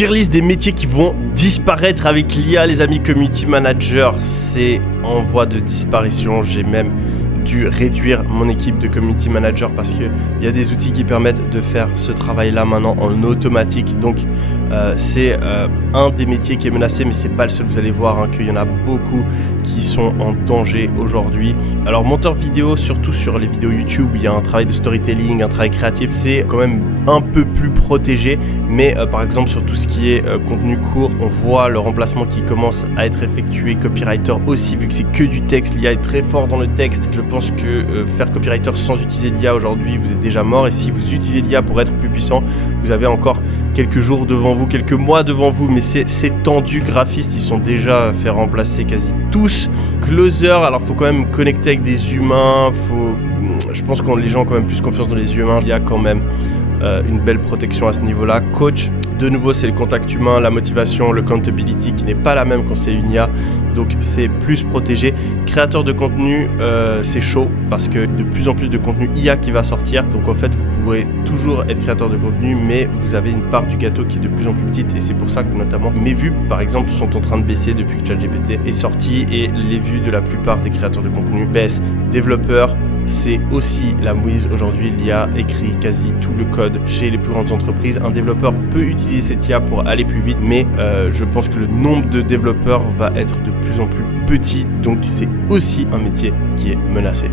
Tier list des métiers qui vont disparaître avec l'IA, les amis. Community manager, c'est en voie de disparition. J'ai même dû réduire mon équipe de community manager parce qu'il y a des outils qui permettent de faire ce travail-là maintenant en automatique. Donc, c'est un des métiers qui est menacé, mais c'est pas le seul. Vous allez voir qu'il y en a beaucoup qui sont en danger aujourd'hui. Alors, monteur vidéo, surtout sur les vidéos YouTube, où il y a un travail de storytelling, un travail créatif, c'est quand même un peu plus protégé. Mais par exemple, sur tout ce qui est contenu court, on voit le remplacement qui commence à être effectué. Copywriter aussi, vu que c'est que du texte, l'IA est très fort dans le texte. Je pense que faire copywriter sans utiliser l'IA aujourd'hui, vous êtes déjà mort. Et si vous utilisez l'IA pour être plus puissant, vous avez encore quelques jours devant vous, quelques mois devant vous. Mais c'est tendu. Graphistes, ils sont déjà fait remplacer quasi tous. Closer, alors faut quand même connecter avec des humains. Je pense que les gens ont quand même plus confiance dans les humains. Il y a quand même une belle protection à ce niveau-là. Coach, de nouveau, c'est le contact humain, la motivation, le accountability qui n'est pas la même quand c'est une IA. Donc c'est plus protégé. Créateur de contenu, c'est chaud parce que de plus en plus de contenu IA qui va sortir. Donc en fait, vous pourrez toujours être créateur de contenu, mais vous avez une part du gâteau qui est de plus en plus petite. Et c'est pour ça que notamment mes vues, par exemple, sont en train de baisser depuis que ChatGPT est sorti et les vues de la plupart des créateurs de contenu baissent. Développeurs, c'est aussi la mouise aujourd'hui. L'IA écrit quasi tout le code chez les plus grandes entreprises. Un développeur peut utiliser cette IA pour aller plus vite, mais je pense que le nombre de développeurs va être de plus en plus petit. Donc c'est aussi un métier qui est menacé.